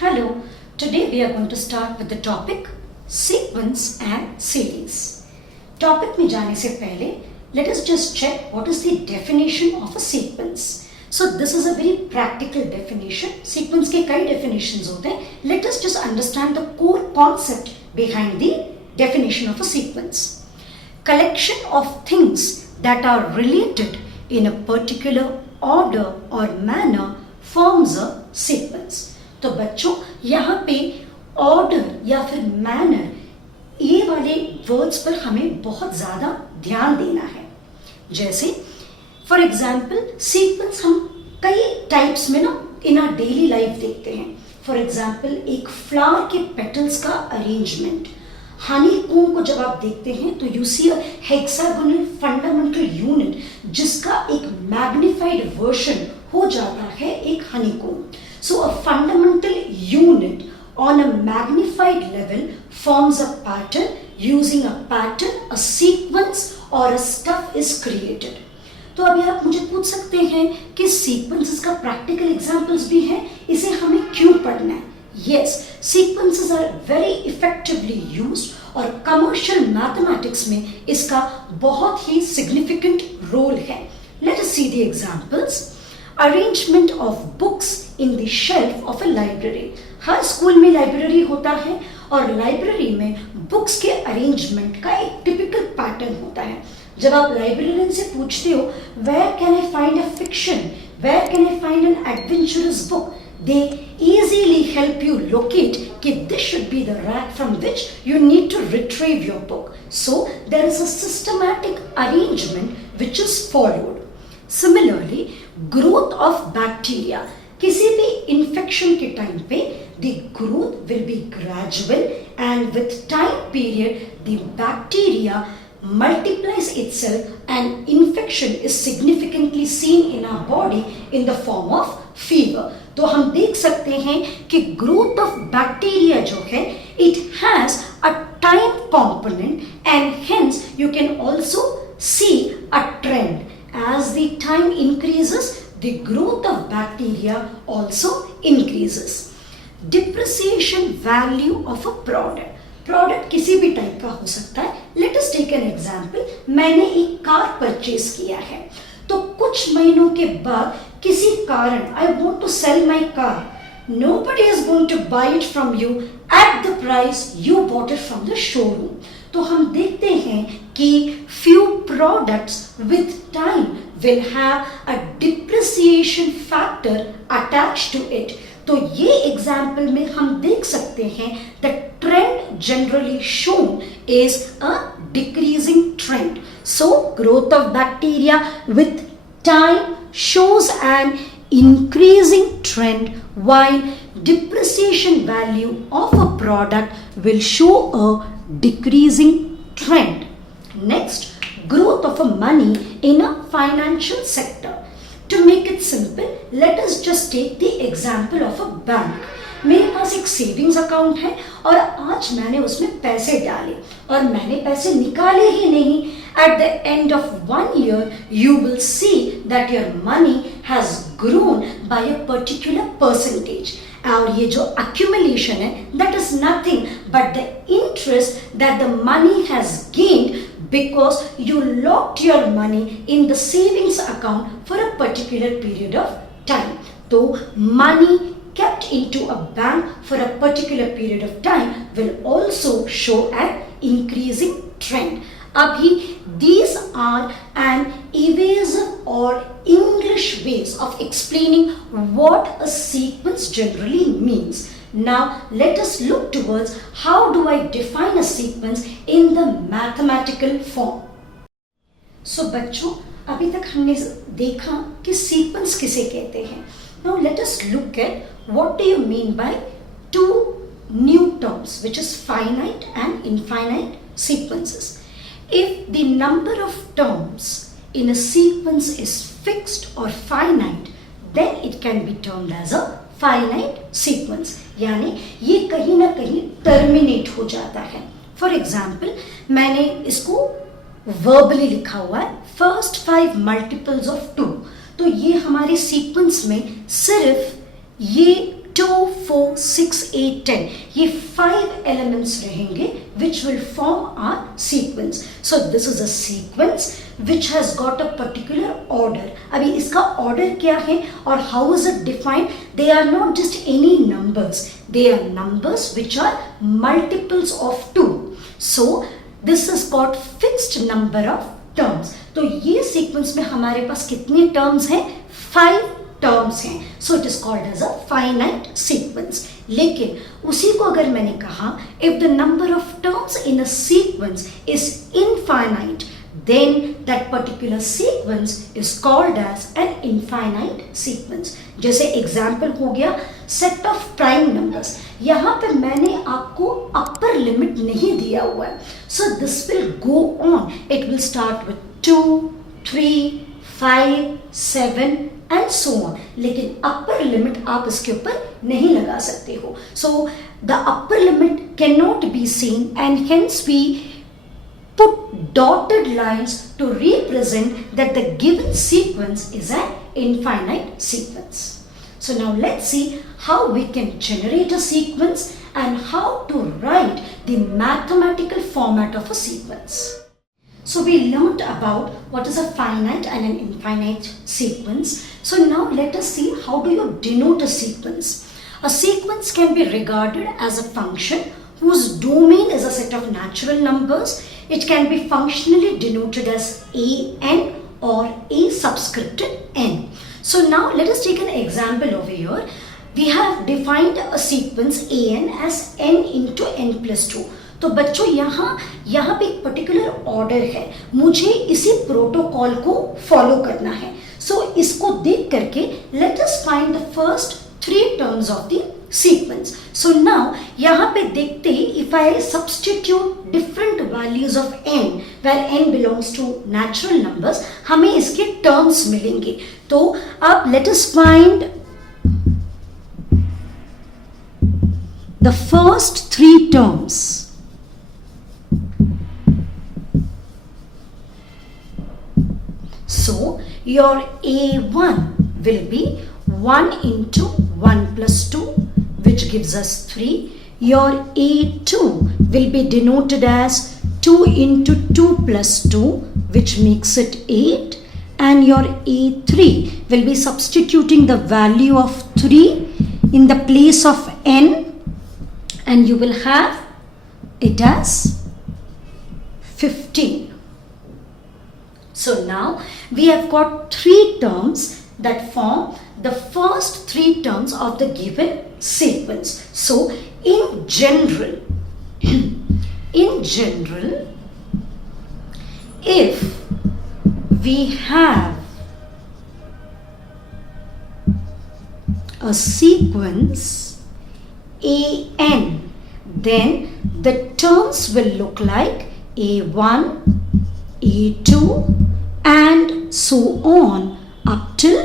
Hello, today we are going to start with the topic sequence and series. Topic में जाने से पहले let us just check what is the definition of a sequence. So this is a very practical definition. Sequence के कई definitions होते हैं. Let us just understand the core concept behind the definition of a sequence. Collection of things that are related in a particular order or manner forms a sequence. तो बच्चों यहाँ पे order या फिर मैनर ये वाले वर्ड्स पर हमें बहुत ज़्यादा ध्यान देना है. जैसे फॉर एग्जाम्पल सीक्वेंस हम कई टाइप्स में ना इन आवर डेली लाइफ देखते हैं. फॉर एग्जाम्पल एक फ्लावर के पेटल्स का अरेंजमेंट, हनी कोम को जब आप देखते हैं तो you see a hexagonal fundamental unit जिसका एक मैग्निफाइड वर्जन हो जाता है एक हनी कोम. So a fundamental unit on a magnified level forms a pattern. Using a pattern, a sequence or a stuff is created. तो अभी आप मुझे पूछ सकते हैं कि sequences का practical examples भी हैं, इसे हमें क्यों पढ़ना है? Yes, sequences are very effectively used और commercial mathematics में इसका बहुत ही significant role है. Let us see the examples. Arrangement of books in the shelf of a library. Her school में लाइब्रेरी होता है और लाइब्रेरी में बुक्स के अरेंजमेंट का एक टिपिकल पैटर्न होता है. जब आप लाइब्रेरियन से पूछते हो where can I find a fiction, where can I find an adventurous book, they easily help you locate कि this should be the rack from which you need to retrieve your book. So there is a systematic arrangement which is followed. Similarly, growth of bacteria. किसी भी infection के time पे the growth will be gradual and with time period the bacteria multiplies itself and infection is significantly seen in our body in the form of fever. तो हम देख सकते हैं कि growth of bacteria जो है it has a time component and hence you can also see a trend. As the time increases, the growth of bacteria also increases. Depreciation value of a product. Product किसी भी type का हो सकता है. Let us take an example. मैंने एक car purchase किया है, तो कुछ महीनों के बाद किसी कारण I want to sell my car. Nobody is going to buy it from you at the price you bought it from the showroom. तो हम देखते हैं कि few products with time will have a depreciation factor attached to it. तो ये example में हम देख सकते हैं the trend generally shown is a decreasing trend. So growth of bacteria with time shows an increasing trend while depreciation value of a product will show a decreasing trend. Next, growth of a money in a financial sector. To make it simple, let us just take the example of a bank. मेरे पास एक savings account है और आज मैंने उसमें पैसे डाले और मैंने पैसे निकाले ही नहीं. At the end of 1 year, you will see that your money has grown by a particular percentage. और ये जो accumulation है, that is nothing but the interest that the money has gained because you locked your money in the savings account for a particular period of time. So money kept into a bank for a particular period of time will also show an increasing trend. Abhi, these are an evasive or English ways of explaining what a sequence generally means. Now let us look towards how do I define a sequence in the mathematical form. So बच्चों, अभी तक हमने देखा कि sequence किसे कहते हैं. Now let us look at what do you mean by two new terms which is finite and infinite sequences. If the number of terms in a sequence is fixed or finite, then it can be termed as a finite sequence. यानी ये कहीं ना कहीं terminate हो जाता है. For example, मैंने इसको verbally लिखा हुआ है first 5 multiples of 2. तो ये हमारे sequence में सिर्फ ये 2, 4, 6, 8, 10. ये 5 elements रहेंगे which will form our sequence. So this is a sequence which has got a particular order. अभी इसका order क्या है और how is it defined? They are not just any numbers. They are numbers which are multiples of 2. So this is called fixed number of terms. तो ये sequence में हमारे पास कितने terms हैं? 5 टर्म्स हैं. So it is called as a finite sequence. लेकिन उसी को अगर मैंने कहा if the number of terms in a sequence is infinite then that particular sequence is called as an infinite sequence. जैसे एग्जाम्पल हो गया सेट ऑफ प्राइम नंबर्स. यहाँ पे मैंने आपको अपर लिमिट नहीं दिया हुआ है. So this will go on. It will start with 2, 3, 5, 7 and so on. लेकिन अपर लिमिट आप इसके ऊपर नहीं लगा सकते हो. So the upper limit can not be seen and hence we put dotted lines to represent that the given sequence is an infinite sequence. So now let's see how we can generate a sequence and how to write the mathematical format of a sequence. So we learned about what is a finite and an infinite sequence. So now let us see how do you denote a sequence. A sequence can be regarded as a function whose domain is a set of natural numbers. It can be functionally denoted as an or a subscripted n. So now let us take an example over here. We have defined a sequence an as n into n plus 2. तो बच्चों यहाँ पे एक particular order है, मुझे इसी protocol को follow करना है. सो इसको देख करके let us find the first 3 terms of the sequence. So now यहाँ पे देखते हैं if I substitute different values of n where n belongs to natural numbers हमें इसके terms मिलेंगे. तो अब let us find the first 3 terms. So your a1 will be 1 into 1 plus 2 which gives us 3. Your a2 will be denoted as 2 into 2 plus 2 which makes it 8, and your a3 will be substituting the value of 3 in the place of n and you will have it as 15. So now we have got 3 terms that form the first 3 terms of the given sequence. So in general if we have a sequence an, then the terms will look like a1, a2 and so on up till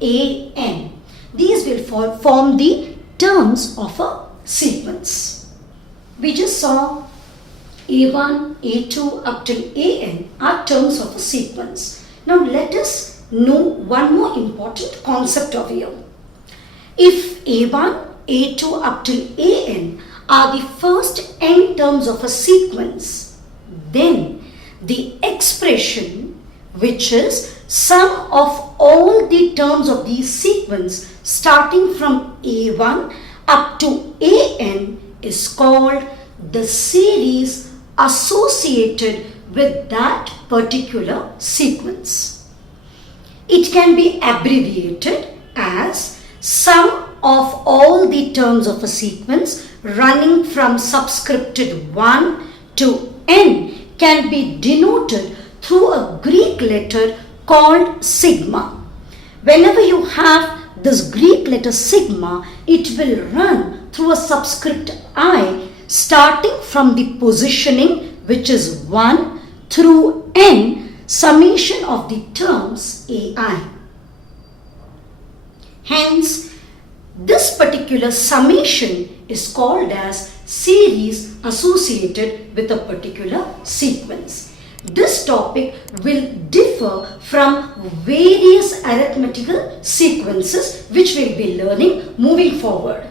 an. These will form the terms of a sequence. We just saw a1, a2 up till an are terms of a sequence. Now let us know one more important concept over here. If a1, a2 up till an are the first n terms of a sequence, then the expression which is sum of all the terms of the sequence starting from a1 up to an is called the series associated with that particular sequence. It can be abbreviated as sum of all the terms of a sequence running from subscripted 1 to n can be denoted through a Greek letter called sigma. Whenever you have this Greek letter sigma, it will run through a subscript I starting from the positioning which is 1 through n summation of the terms ai. Hence, this particular summation is called as series associated with a particular sequence. This topic will differ from various arithmetical sequences which we'll be learning moving forward.